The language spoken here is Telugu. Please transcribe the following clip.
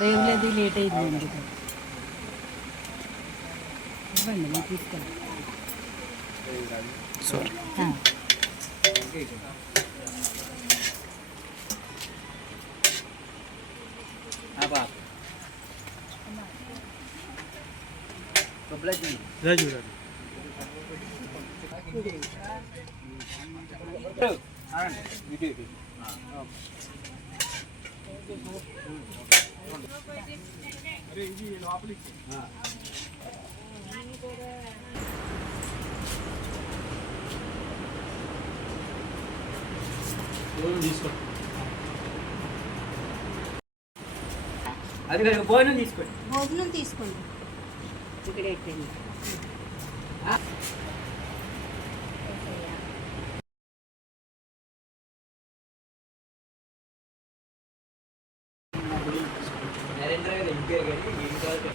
రేవులేది లేట్ అయిందండి. ఇవ్వండి నేను తీసుకెళ్ళి. అది భోజనం తీసుకోండి. భోజనం తీసుకోండి. ఇక్కడ ఎట్టండి. నరేంద్ర గారు ఎంపీఆర్ గారి